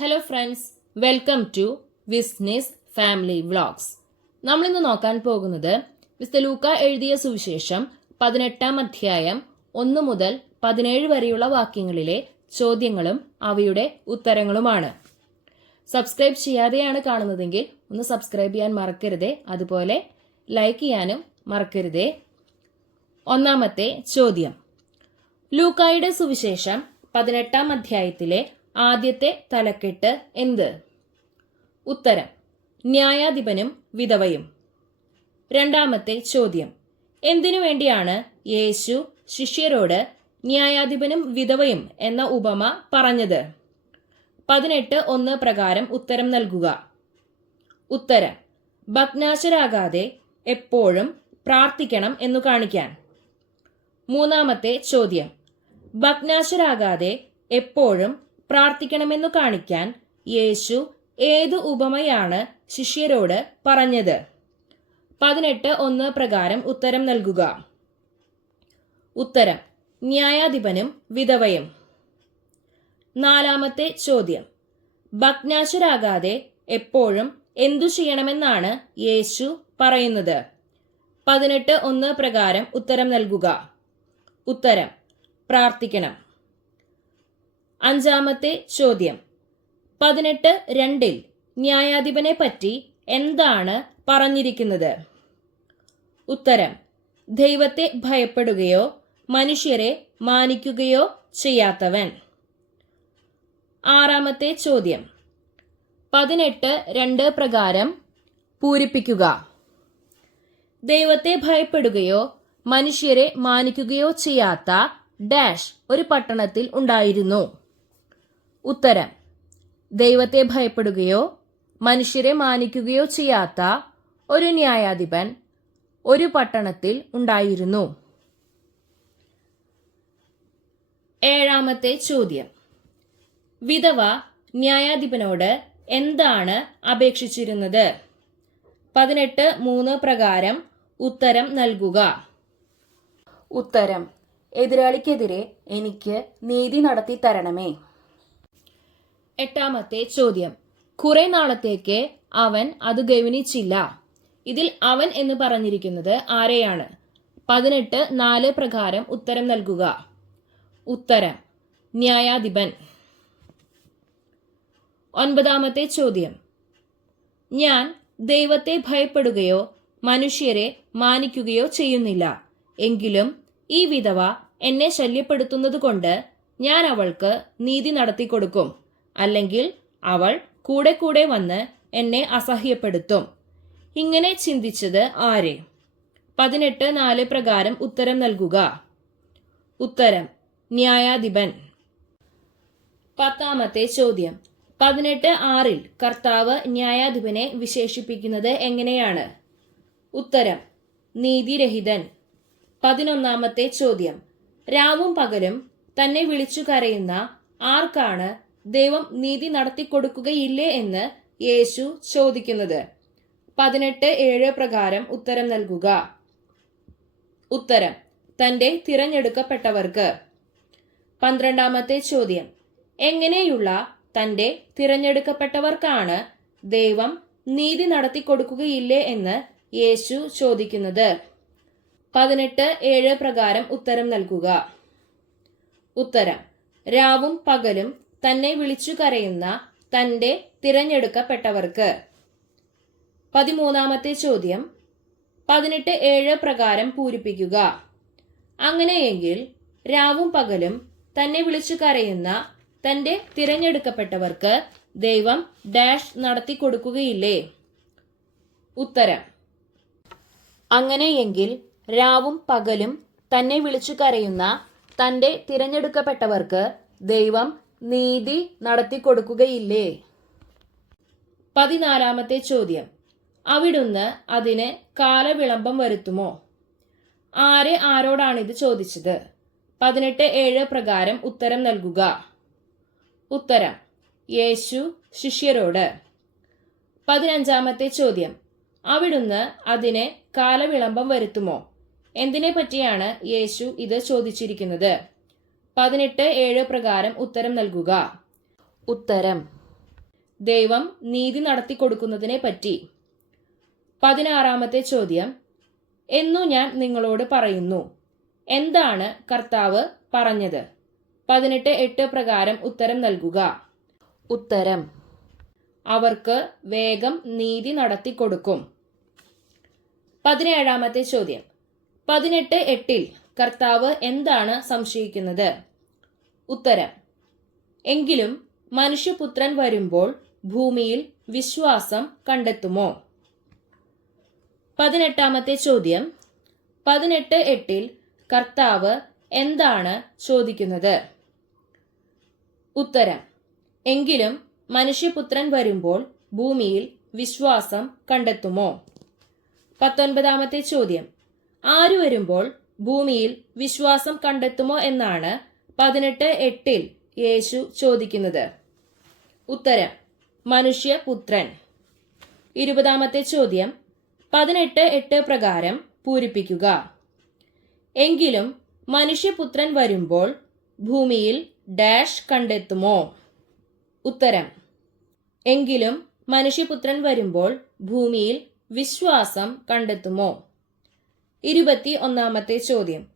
Hello friends welcome to വിസ്നിസ് family vlogs നമ്മളിന്ന് നോക്കാൻ പോകുന്നത് മിസ്റ്റർ ലൂക്ക എഴുതിയ സുവിശേഷം പതിനെട്ടാം അധ്യായം ഒന്ന് മുതൽ പതിനേഴ് വരെയുള്ള വാക്യങ്ങളിലെ ചോദ്യങ്ങളും അവയുടെ ഉത്തരങ്ങളുമാണ്. സബ്സ്ക്രൈബ് ചെയ്യാതെയാണ് കാണുന്നതെങ്കിൽ ഒന്ന് സബ്സ്ക്രൈബ് ചെയ്യാൻ മറക്കരുതേ. അതുപോലെ ലൈക്ക് ചെയ്യാനും മറക്കരുതേ. ഒന്നാമത്തെ ചോദ്യം. ലൂക്കായുടെ സുവിശേഷം പതിനെട്ടാം അധ്യായത്തിലെ ആദ്യത്തെ തലക്കെട്ട് എന്ത്? ഉത്തരം. ന്യായാധിപനും വിധവയും. രണ്ടാമത്തെ ചോദ്യം. എന്തിനു വേണ്ടിയാണ് യേശു ശിഷ്യരോട് ന്യായാധിപനും വിധവയും എന്ന ഉപമ പറഞ്ഞത്? പതിനെട്ട് ഒന്ന് പ്രകാരം ഉത്തരം നൽകുക. ഉത്തരം. ഭഗ്നാശരാകാതെ എപ്പോഴും പ്രാർത്ഥിക്കണം എന്നു കാണിക്കാൻ. മൂന്നാമത്തെ ചോദ്യം. ഭഗ്നാശരാകാതെ എപ്പോഴും പ്രാർത്ഥിക്കണമെന്നു കാണിക്കാൻ യേശു ഏതു ഉപമയാണ് ശിഷ്യരോട് പറഞ്ഞത്? പതിനെട്ട് ഒന്ന് പ്രകാരം ഉത്തരം നൽകുക. ഉത്തരം ന്യായാധിപനും വിധവയും. നാലാമത്തെ ചോദ്യം ഭഗ്നാശരാകാതെ എപ്പോഴും എന്തു ചെയ്യണമെന്നാണ് യേശു പറയുന്നത്? പതിനെട്ട് ഒന്ന് പ്രകാരം ഉത്തരം നൽകുക. ഉത്തരം പ്രാർത്ഥിക്കണം. അഞ്ചാമത്തെ ചോദ്യം. പതിനെട്ട് രണ്ടിൽ ന്യായാധിപനെ പറ്റി എന്താണ് പറഞ്ഞിരിക്കുന്നത്? ഉത്തരം. ദൈവത്തെ ഭയപ്പെടുകയോ മനുഷ്യരെ മാനിക്കുകയോ ചെയ്യാത്തവൻ. ആറാമത്തെ ചോദ്യം. പതിനെട്ട് രണ്ട് പ്രകാരം പൂരിപ്പിക്കുക. ദൈവത്തെ ഭയപ്പെടുകയോ മനുഷ്യരെ മാനിക്കുകയോ ചെയ്യാത്ത ഡാഷ് ഒരു പട്ടണത്തിൽ ഉണ്ടായിരുന്നു. ഉത്തരം. ദൈവത്തെ ഭയപ്പെടുകയോ മനുഷ്യരെ മാനിക്കുകയോ ചെയ്യാത്ത ഒരു ന്യായാധിപൻ ഒരു പട്ടണത്തിൽ ഉണ്ടായിരുന്നു. ഏഴാമത്തെ ചോദ്യം. വിധവ ന്യായാധിപനോട് എന്താണ് അപേക്ഷിച്ചിരുന്നത്? പതിനെട്ട് മൂന്ന് പ്രകാരം ഉത്തരം നൽകുക. ഉത്തരം. എതിരാളിക്കെതിരെ എനിക്ക് നീതി നടത്തി തരണമേ എട്ടാമത്തെ ചോദ്യം. കുറെ നാളത്തേക്ക് അവൻ അത് ഗവനിച്ചില്ല ഇതിൽ അവൻ എന്ന് പറഞ്ഞിരിക്കുന്നത് ആരെയാണ്? പതിനെട്ട് നാല് പ്രകാരം ഉത്തരം നൽകുക. ഉത്തരം. ന്യായാധിപൻ. ഒൻപതാമത്തെ ചോദ്യം. ഞാൻ ദൈവത്തെ ഭയപ്പെടുകയോ മനുഷ്യരെ മാനിക്കുകയോ ചെയ്യുന്നില്ല. എങ്കിലും ഈ വിധവ എന്നെ ശല്യപ്പെടുത്തുന്നത് കൊണ്ട് ഞാൻ അവൾക്ക് നീതി നടത്തിക്കൊടുക്കും. അല്ലെങ്കിൽ അവൾ കൂടെ കൂടെ വന്ന് എന്നെ അസഹ്യപ്പെടുത്തും. ഇങ്ങനെ ചിന്തിച്ചത് ആര്? പതിനെട്ട് നാല് പ്രകാരം ഉത്തരം നൽകുക. ഉത്തരം ന്യായാധിപൻ. പത്താമത്തെ ചോദ്യം. പതിനെട്ട് ആറിൽ കർത്താവ് ന്യായാധിപനെ വിശേഷിപ്പിക്കുന്നത് എങ്ങനെയാണ്? ഉത്തരം നീതിരഹിതൻ. പതിനൊന്നാമത്തെ ചോദ്യം. രാവും പകലും തന്നെ വിളിച്ചു കരയുന്ന ആർക്കാണ് ദൈവം നീതി നടത്തി കൊടുക്കുകയില്ലേ എന്ന് യേശു ചോദിക്കുന്നത്. പതിനെട്ട് ഏഴ് പ്രകാരം ഉത്തരം നൽകുക. ഉത്തരം തന്റെ തിരഞ്ഞെടുക്കപ്പെട്ടവർക്ക്. പന്ത്രണ്ടാമത്തെ ചോദ്യം എങ്ങനെയുള്ള തന്റെ തിരഞ്ഞെടുക്കപ്പെട്ടവർക്കാണ് ദൈവം നീതി നടത്തി കൊടുക്കുകയില്ലേ എന്ന് യേശു ചോദിക്കുന്നത്. പതിനെട്ട് ഏഴ് പ്രകാരം ഉത്തരം നൽകുക. ഉത്തരം രാവും പകലും തന്നെ വിളിച്ചു കരയുന്ന തന്റെ തിരഞ്ഞെടുക്കപ്പെട്ടവർക്ക്. പതിമൂന്നാമത്തെ ചോദ്യം. പതിനെട്ട് ഏഴ് പ്രകാരം പൂരിപ്പിക്കുക. അങ്ങനെയെങ്കിൽ രാവും പകലും തന്നെ വിളിച്ചു കരയുന്ന തന്റെ തിരഞ്ഞെടുക്കപ്പെട്ടവർക്ക് ദൈവം ഡാഷ് നടത്തി കൊടുക്കുകയില്ലേ? ഉത്തരം. അങ്ങനെയെങ്കിൽ രാവും പകലും തന്നെ വിളിച്ചു കരയുന്ന തന്റെ തിരഞ്ഞെടുക്കപ്പെട്ടവർക്ക് ദൈവം നീതി നടത്തിക്കൊടുക്കുകയില്ലേ? പതിനാലാമത്തെ ചോദ്യം. അവിടുന്ന് അതിന് കാലവിളംബം വരുത്തുമോ? ആര് ഇത് ചോദിച്ചത്? പതിനെട്ട് ഏഴ് പ്രകാരം ഉത്തരം നൽകുക. ഉത്തരം. യേശു ശിഷ്യരോട്. പതിനഞ്ചാമത്തെ ചോദ്യം. അവിടുന്ന് അതിന് കാലവിളംബം വരുത്തുമോ? എന്തിനെ പറ്റിയാണ് യേശു ഇത് ചോദിച്ചിരിക്കുന്നത്? പതിനെട്ട് ഏഴ് പ്രകാരം ഉത്തരം നൽകുക. ഉത്തരം. ദൈവം നീതി നടത്തി കൊടുക്കുന്നതിനെ പറ്റി. പതിനാറാമത്തെ ചോദ്യം. എന്നു ഞാൻ നിങ്ങളോട് പറയുന്നു. എന്താണ് കർത്താവ് പറഞ്ഞത്? പതിനെട്ട് എട്ട് പ്രകാരം ഉത്തരം നൽകുക. ഉത്തരം. അവർക്ക് വേഗം നീതി നടത്തി കൊടുക്കും. പതിനേഴാമത്തെ ചോദ്യം. പതിനെട്ട് എട്ടിൽ കർത്താവ് എന്താണ് സംശയിക്കുന്നത്? ഉത്തരം. എങ്കിലും മനുഷ്യപുത്രൻ വരുമ്പോൾ ഭൂമിയിൽ വിശ്വാസം കണ്ടെത്തുമോ? പതിനെട്ടാമത്തെ ചോദ്യം. പതിനെട്ട് എട്ടിൽ കർത്താവ് എന്താണ് ചോദിക്കുന്നത്? ഉത്തരം. എങ്കിലും മനുഷ്യപുത്രൻ വരുമ്പോൾ ഭൂമിയിൽ വിശ്വാസം കണ്ടെത്തുമോ? പത്തൊൻപതാമത്തെ ചോദ്യം. ആര് വരുമ്പോൾ ഭൂമിയിൽ വിശ്വാസം കണ്ടെത്തുമോ എന്നാണ് പതിനെട്ട് എട്ടിൽ യേശു ചോദിക്കുന്നത്. ഉത്തരം മനുഷ്യപുത്രൻ. ഇരുപതാമത്തെ ചോദ്യം പതിനെട്ട് എട്ട് പ്രകാരം പൂരിപ്പിക്കുക. എങ്കിലും മനുഷ്യപുത്രൻ വരുമ്പോൾ ഭൂമിയിൽ ഡാഷ് കണ്ടെത്തുമോ? ഉത്തരം എങ്കിലും മനുഷ്യപുത്രൻ വരുമ്പോൾ ഭൂമിയിൽ വിശ്വാസം കണ്ടെത്തുമോ? ഇരുപത്തി ഒന്നാമത്തെ ചോദ്യം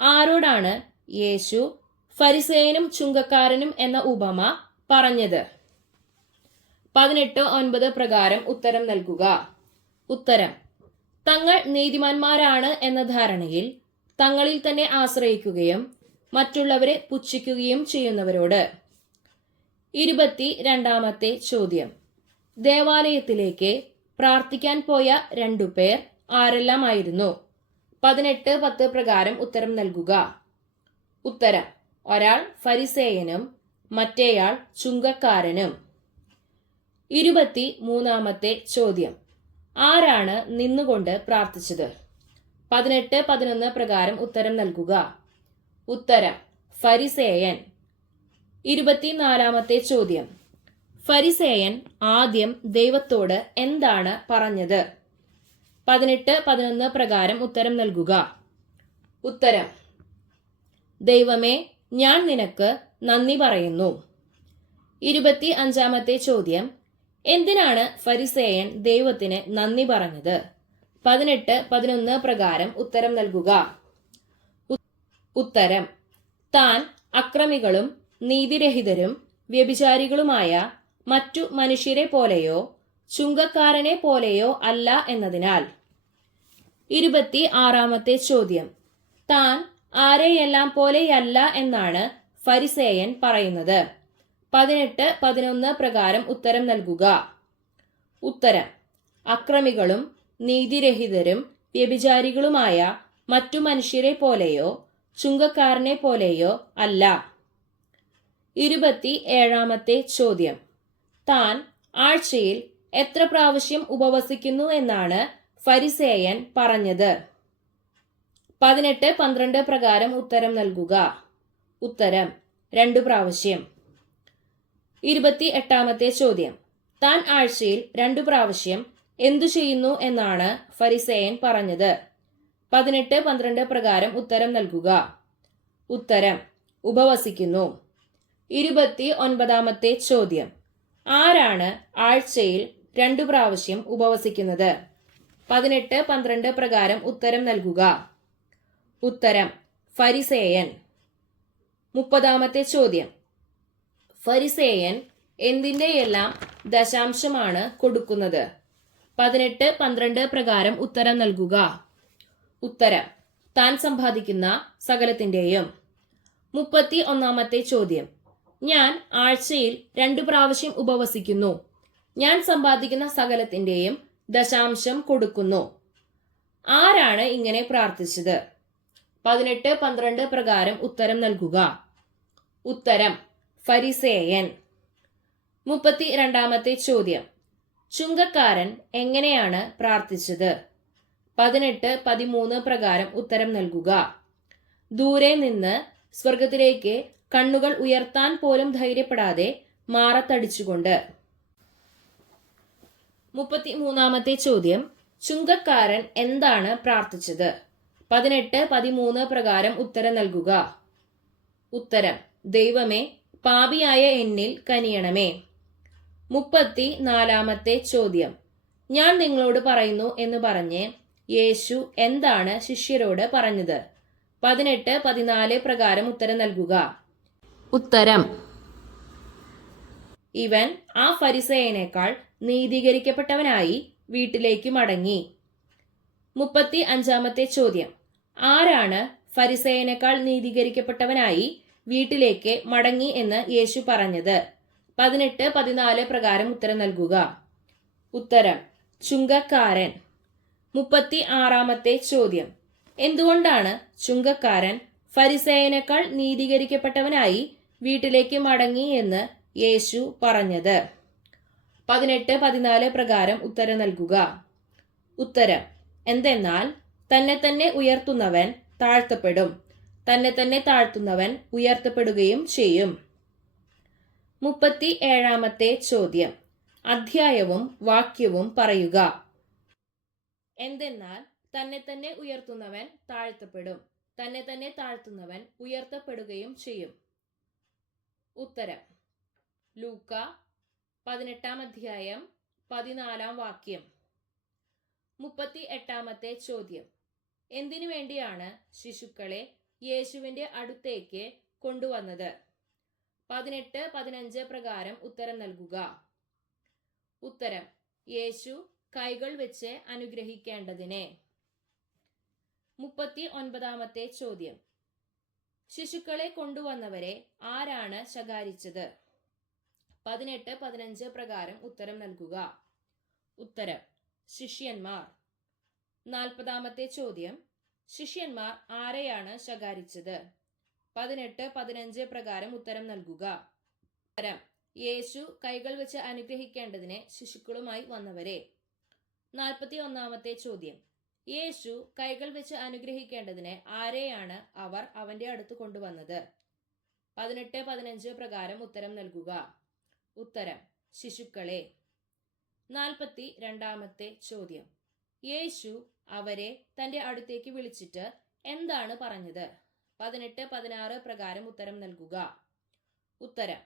ആരോടാണ് യേശു ഫരിസേനും ചുങ്കക്കാരനും എന്ന ഉപമ പറഞ്ഞത്. പതിനെട്ട് ഒൻപത് പ്രകാരം ഉത്തരം നൽകുക. ഉത്തരം തങ്ങൾ നീതിമാന്മാരാണ് എന്ന ധാരണയിൽ തങ്ങളിൽ തന്നെ ആശ്രയിക്കുകയും മറ്റുള്ളവരെ പുച്ഛിക്കുകയും ചെയ്യുന്നവരോട്. ഇരുപത്തി രണ്ടാമത്തെ ചോദ്യം ദേവാലയത്തിലേക്ക് പ്രാർത്ഥിക്കാൻ പോയ രണ്ടു പേർ ആരെല്ലാമായിരുന്നു? പതിനെട്ട് പത്ത് പ്രകാരം ഉത്തരം നൽകുക. ഉത്തരം ഒരാൾ ഫരിസേയനും മറ്റേയാൾ ചുങ്കക്കാരനും. ഇരുപത്തി മൂന്നാമത്തെ ചോദ്യം. ആരാണ് നിന്നുകൊണ്ട് പ്രാർത്ഥിച്ചത്? പതിനെട്ട് പതിനൊന്ന് പ്രകാരം ഉത്തരം നൽകുക. ഉത്തരം ഫരിസേയൻ. ഇരുപത്തിനാലാമത്തെ ചോദ്യം. ഫരിസേയൻ ആദ്യം ദൈവത്തോട് എന്താണ് പറഞ്ഞത്? പതിനെട്ട് പതിനൊന്ന് പ്രകാരം ഉത്തരം നൽകുക. ഉത്തരം ദൈവമേ ഞാൻ നിനക്ക് നന്ദി പറയുന്നു. ഇരുപത്തി അഞ്ചാമത്തെ ചോദ്യം. എന്തിനാണ് ഫരിസേയൻ ദൈവത്തിന് നന്ദി പറഞ്ഞത്? പതിനെട്ട് പതിനൊന്ന് പ്രകാരം ഉത്തരം നൽകുക. ഉത്തരം. താൻ അക്രമികളും നീതിരഹിതരും വ്യഭിചാരികളുമായ മറ്റു മനുഷ്യരെ പോലെയോ ചുങ്കക്കാരനെ പോലെയോ അല്ല എന്നതിനാൽ. ഇരുപത്തി ആറാമത്തെ ചോദ്യം. താൻ ആരെയെല്ലാം പോലെയല്ല എന്നാണ് ഫരിസേയൻ പറയുന്നത്. പതിനെട്ട് പതിനൊന്ന് പ്രകാരം ഉത്തരം നൽകുക. ഉത്തരം. അക്രമികളും നീതിരഹിതരും വ്യഭിചാരികളുമായ മറ്റു മനുഷ്യരെ പോലെയോ ചുങ്കക്കാരനെ പോലെയോ അല്ല. ഇരുപത്തി ഏഴാമത്തെ ചോദ്യം. താൻ ആഴ്ചയിൽ എത്ര പ്രാവശ്യം ഉപവസിക്കുന്നു എന്നാണ് ഫരിസേയൻ പറഞ്ഞത്. പതിനെട്ട് പന്ത്രണ്ട് പ്രകാരം ഉത്തരം നൽകുക. ഉത്തരം. രണ്ടു പ്രാവശ്യം. ഇരുപത്തി എട്ടാമത്തെ ചോദ്യം. താൻ ആഴ്ചയിൽ രണ്ടു പ്രാവശ്യം എന്തു ചെയ്യുന്നു എന്നാണ് ഫരിസേയൻ പറഞ്ഞത്. പതിനെട്ട് പന്ത്രണ്ട് പ്രകാരം ഉത്തരം നൽകുക. ഉത്തരം. ഉപവസിക്കുന്നു. ഇരുപത്തി ഒൻപതാമത്തെ ചോദ്യം. ആരാണ് ആഴ്ചയിൽ രണ്ടു പ്രാവശ്യം ഉപവസിക്കുന്നത്? പതിനെട്ട് പന്ത്രണ്ട് പ്രകാരം ഉത്തരം നൽകുക. ഉത്തരം ഫരിസേയൻ. മുപ്പതാമത്തെ ചോദ്യം. ഫരിസേയൻ എന്തിന്റെയെല്ലാം ദശാംശമാണ് കൊടുക്കുന്നത്? പതിനെട്ട് പന്ത്രണ്ട് പ്രകാരം ഉത്തരം നൽകുക. ഉത്തരം താൻ സമ്പാദിക്കുന്ന സകലത്തിന്റെയും. മുപ്പത്തി ഒന്നാമത്തെ ചോദ്യം. ഞാൻ ആഴ്ചയിൽ രണ്ടു പ്രാവശ്യം ഉപവസിക്കുന്നു. ഞാൻ സമ്പാദിക്കുന്ന സകലത്തിന്റെയും ദശാംശം കൊടുക്കുന്നു. ആരാണ് ഇങ്ങനെ പ്രാർത്ഥിച്ചത്? പതിനെട്ട് പന്ത്രണ്ട് പ്രകാരം ഉത്തരം നൽകുക. ഉത്തരം ഫരിസേയൻ. മുപ്പത്തി രണ്ടാമത്തെ ചോദ്യം. ചുങ്കക്കാരൻ എങ്ങനെയാണ് പ്രാർത്ഥിച്ചത്? പതിനെട്ട് പതിമൂന്ന് പ്രകാരം ഉത്തരം നൽകുക. ദൂരെ നിന്ന് സ്വർഗത്തിലേക്ക് കണ്ണുകൾ ഉയർത്താൻ പോലും ധൈര്യപ്പെടാതെ മാറത്തടിച്ചുകൊണ്ട്. മുപ്പത്തി മൂന്നാമത്തെ ചോദ്യം. ചുങ്കക്കാരൻ എന്താണ് പ്രാർത്ഥിച്ചത്? പതിനെട്ട് പതിമൂന്ന് പ്രകാരം ഉത്തരം നൽകുക. ഉത്തരം ദൈവമേ പാപിയായ എന്നിൽ കനിയണമേ. മുപ്പത്തി നാലാമത്തെ ചോദ്യം. ഞാൻ നിങ്ങളോട് പറയുന്നു എന്ന് പറഞ്ഞ് യേശു എന്താണ് ശിഷ്യരോട് പറഞ്ഞത്? പതിനെട്ട് പതിനാല് പ്രകാരം ഉത്തരം നൽകുക. ഉത്തരം. ഇവൻ ആ ഫരിസയനേക്കാൾ നീതീകരിക്കപ്പെട്ടവനായി വീട്ടിലേക്ക് മടങ്ങി. മുപ്പത്തി അഞ്ചാമത്തെ ചോദ്യം. ആരാണ് ഫരിസേയനേക്കാൾ നീതീകരിക്കപ്പെട്ടവനായി വീട്ടിലേക്ക് മടങ്ങി എന്ന് യേശു പറഞ്ഞത്? പതിനെട്ട് പതിനാല് പ്രകാരം ഉത്തരം നൽകുക. ഉത്തരം ചുങ്കക്കാരൻ. മുപ്പത്തി ആറാമത്തെ ചോദ്യം. എന്തുകൊണ്ടാണ് ചുങ്കക്കാരൻ ഫരിസേയനേക്കാൾ നീതീകരിക്കപ്പെട്ടവനായി വീട്ടിലേക്ക് മടങ്ങി എന്ന് യേശു പറഞ്ഞത്? പതിനെട്ട് പതിനാല് പ്രകാരം ഉത്തരം നൽകുക. ഉത്തരം എന്തെന്നാൽ തന്നെ തന്നെ ഉയർത്തുന്നവൻ താഴ്ത്തപ്പെടും. തന്നെ തന്നെ താഴ്ത്തുന്നവൻ ഉയർത്തപ്പെടുകയും ചെയ്യും. മുപ്പത്തി ഏഴാമത്തെ ചോദ്യം. അധ്യായവും വാക്യവും പറയുക. എന്തെന്നാൽ തന്നെ തന്നെ ഉയർത്തുന്നവൻ താഴ്ത്തപ്പെടും. തന്നെ തന്നെ താഴ്ത്തുന്നവൻ ഉയർത്തപ്പെടുകയും ചെയ്യും. ഉത്തരം. ലൂക്ക പതിനെട്ടാം അധ്യായം പതിനാലാം വാക്യം. മുപ്പത്തി എട്ടാമത്തെ ചോദ്യം. എന്തിനു വേണ്ടിയാണ് ശിശുക്കളെ യേശുവിന്റെ അടുത്തേക്ക് കൊണ്ടുവന്നത്? പതിനെട്ട് പതിനഞ്ച് പ്രകാരം ഉത്തരം നൽകുക. ഉത്തരം യേശു കൈകൾ വെച്ച് അനുഗ്രഹിക്കേണ്ടതിനെ. മുപ്പത്തി ഒൻപതാമത്തെ ചോദ്യം. ശിശുക്കളെ കൊണ്ടുവന്നവരെ ആരാണ് ശകാരിച്ചത്? പതിനെട്ട് പതിനഞ്ച് പ്രകാരം ഉത്തരം നൽകുക. ഉത്തരം ശിഷ്യന്മാർ. നാൽപ്പതാമത്തെ ചോദ്യം. ശിഷ്യന്മാർ ആരെയാണ് ശകാരിച്ചത്? പതിനെട്ട് പതിനഞ്ച് പ്രകാരം ഉത്തരം നൽകുക. ഉത്തരം യേശു കൈകൾ വെച്ച് അനുഗ്രഹിക്കേണ്ടതിന് ശിശുക്കളുമായി വന്നവരെ. നാൽപ്പത്തി ഒന്നാമത്തെ ചോദ്യം. യേശു കൈകൾ വെച്ച് അനുഗ്രഹിക്കേണ്ടതിന് ആരെയാണ് അവർ അവന്റെ അടുത്ത് കൊണ്ടുവന്നത്? പതിനെട്ട് പതിനഞ്ച് പ്രകാരം ഉത്തരം നൽകുക. ഉത്തരം ശിശുക്കളെ. നാൽപ്പത്തി രണ്ടാമത്തെ ചോദ്യം. യേശു അവരെ തന്റെ അടുത്തേക്ക് വിളിച്ചിട്ട് എന്താണ് പറഞ്ഞത്? പതിനെട്ട് പതിനാറ് പ്രകാരം ഉത്തരം നൽകുക. ഉത്തരം.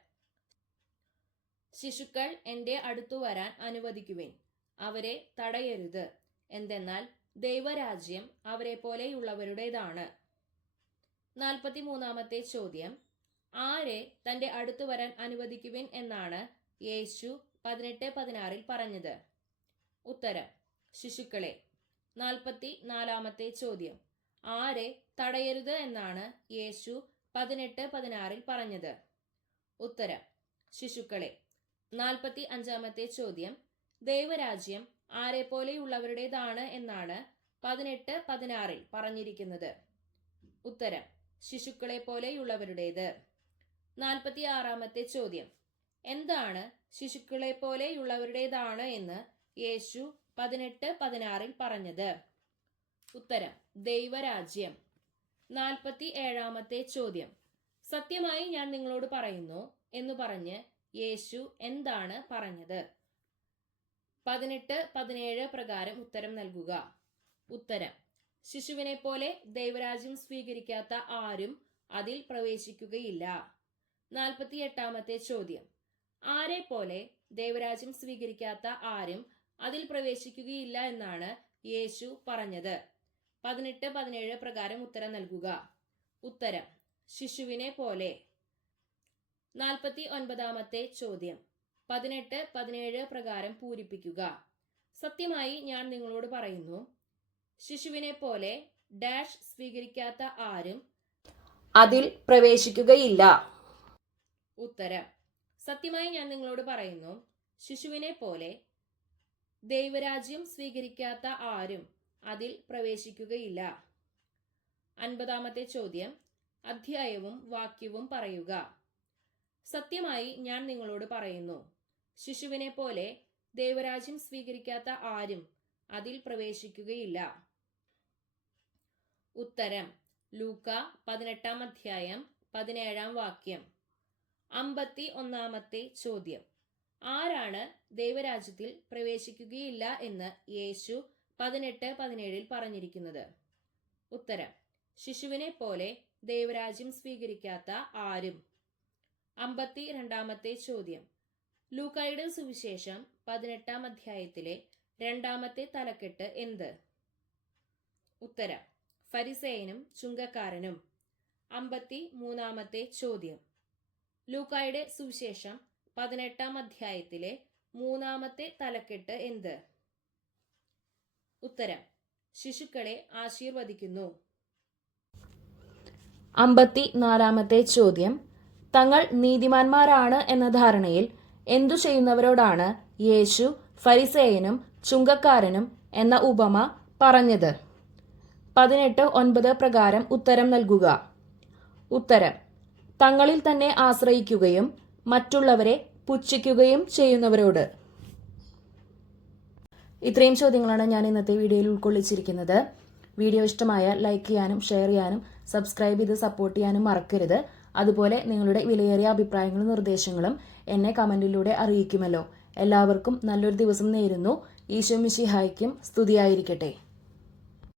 ശിശുക്കൾ എന്റെ അടുത്തു വരാൻ അനുവദിക്കുവിൻ. അവരെ തടയരുത്. എന്തെന്നാൽ ദൈവരാജ്യം അവരെ പോലെയുള്ളവരുടേതാണ്. നാൽപ്പത്തി മൂന്നാമത്തെ ചോദ്യം. ആരെ തന്റെ അടുത്തു വരാൻ അനുവദിക്കുവിൻ എന്നാണ് യേശു പതിനെട്ട് പതിനാറിൽ പറഞ്ഞത്. ഉത്തരം. ശിശുക്കളെ നാൽപ്പത്തി നാലാമത്തെ ചോദ്യം. ആരെ തടയരുത് എന്നാണ് യേശു പതിനെട്ട് പതിനാറിൽ പറഞ്ഞത്? ഉത്തരം ശിശുക്കളെ. നാൽപ്പത്തി അഞ്ചാമത്തെ ചോദ്യം ദൈവരാജ്യം ആരെ പോലെയുള്ളവരുടേതാണ് എന്നാണ് പതിനെട്ട് പതിനാറിൽ പറഞ്ഞിരിക്കുന്നത്. ഉത്തരം ശിശുക്കളെ പോലെയുള്ളവരുടേത്. നാൽപ്പത്തി ആറാമത്തെ ചോദ്യം എന്താണ് ശിശുക്കളെ പോലെയുള്ളവരുടേതാണ് എന്ന് യേശു പതിനെട്ട് പതിനാറിൽ പറഞ്ഞത്. ഉത്തരം ദൈവരാജ്യം. നാൽപ്പത്തി ഏഴാമത്തെ ചോദ്യം. സത്യമായി ഞാൻ നിങ്ങളോട് പറയുന്നു എന്ന് പറഞ്ഞ് യേശു എന്താണ് പറഞ്ഞത്? പതിനെട്ട് പതിനേഴ് പ്രകാരം ഉത്തരം നൽകുക. ഉത്തരം ശിശുവിനെ പോലെ ദൈവരാജ്യം സ്വീകരിക്കാത്ത ആരും അതിൽ പ്രവേശിക്കുകയില്ല. നാൽപ്പത്തി എട്ടാമത്തെ ചോദ്യം. ആരെ പോലെ ദൈവരാജ്യം സ്വീകരിക്കാത്ത ആരും അതിൽ പ്രവേശിക്കുകയില്ല എന്നാണ് യേശു പറഞ്ഞത്. പതിനെട്ട് പതിനേഴ് പ്രകാരം ഉത്തരം നൽകുക. ഉത്തരം ശിശുവിനെ പോലെ. നാൽപ്പത്തി ഒൻപതാമത്തെ ചോദ്യം. പതിനെട്ട് പതിനേഴ് പ്രകാരം പൂരിപ്പിക്കുക. സത്യമായി ഞാൻ നിങ്ങളോട് പറയുന്നു ശിശുവിനെ പോലെ ഡാഷ് സ്വീകരിക്കാത്ത ആരും അതിൽ പ്രവേശിക്കുകയില്ല. ഉത്തരം സത്യമായി ഞാൻ നിങ്ങളോട് പറയുന്നു ശിശുവിനെ പോലെ ദൈവരാജ്യം സ്വീകരിക്കാത്ത ആരും അതിൽ പ്രവേശിക്കുകയില്ല. അൻപതാമത്തെ ചോദ്യം അധ്യായവും വാക്യവും പറയുക. സത്യമായി ഞാൻ നിങ്ങളോട് പറയുന്നു ശിശുവിനെ പോലെ ദൈവരാജ്യം സ്വീകരിക്കാത്ത ആരും അതിൽ പ്രവേശിക്കുകയില്ല. ഉത്തരം ലൂക്ക പതിനെട്ടാം അധ്യായം പതിനേഴാം വാക്യം. അമ്പത്തി ഒന്നാമത്തെ ചോദ്യം. ആരാണ് ദൈവരാജ്യത്തിൽ പ്രവേശിക്കുകയില്ല എന്ന് യേശു പതിനെട്ട് പതിനേഴിൽ പറഞ്ഞിരിക്കുന്നത്? ഉത്തരം ശിശുവിനെ പോലെ ദൈവരാജ്യം സ്വീകരിക്കാത്ത ആരും. അമ്പത്തി രണ്ടാമത്തെ ചോദ്യം ലൂക്കായുടെ സുവിശേഷം പതിനെട്ടാം അധ്യായത്തിലെ രണ്ടാമത്തെ തലക്കെട്ട് എന്ത്? ഉത്തരം ഫരിസേയനും ചുങ്കക്കാരനും. അമ്പത്തി മൂന്നാമത്തെ ചോദ്യം ലൂക്കായുടെ സുവിശേഷം പതിനെട്ടാം അധ്യായത്തിലെ മൂന്നാമത്തെ തലക്കെട്ട് എന്ത്? ഉത്തരം ശിശുക്കളെ ആശീർവദിക്കുന്നു. അമ്പത്തി നാലാമത്തെ ചോദ്യം തങ്ങൾ നീതിമാന്മാരാണ് എന്ന ധാരണയിൽ എന്തു ചെയ്യുന്നവരോടാണ് യേശു ഫരിസേയനും ചുങ്കക്കാരനും എന്ന ഉപമ പറഞ്ഞത്? പതിനെട്ട് ഒൻപത് പ്രകാരം ഉത്തരം നൽകുക. ഉത്തരം തങ്ങളിൽ തന്നെ ആശ്രയിക്കുകയും മറ്റുള്ളവരെ പുച്ഛിക്കുകയും ചെയ്യുന്നവരോട്. ഇത്രയും ചോദ്യങ്ങളാണ് ഞാൻ ഇന്നത്തെ വീഡിയോയിൽ ഉൾക്കൊള്ളിച്ചിരിക്കുന്നത്. വീഡിയോ ഇഷ്ടമായ ലൈക്ക് ചെയ്യാനും ഷെയർ ചെയ്യാനും സബ്സ്ക്രൈബ് ചെയ്ത് സപ്പോർട്ട് ചെയ്യാനും മറക്കരുത്. അതുപോലെ നിങ്ങളുടെ വിലയേറിയ അഭിപ്രായങ്ങളും നിർദ്ദേശങ്ങളും എന്നെ കമന്റിലൂടെ അറിയിക്കുമല്ലോ. എല്ലാവർക്കും നല്ലൊരു ദിവസം നേരുന്നു. ഈശോ മിശിഹായ്ക്കും സ്തുതിയായിരിക്കട്ടെ.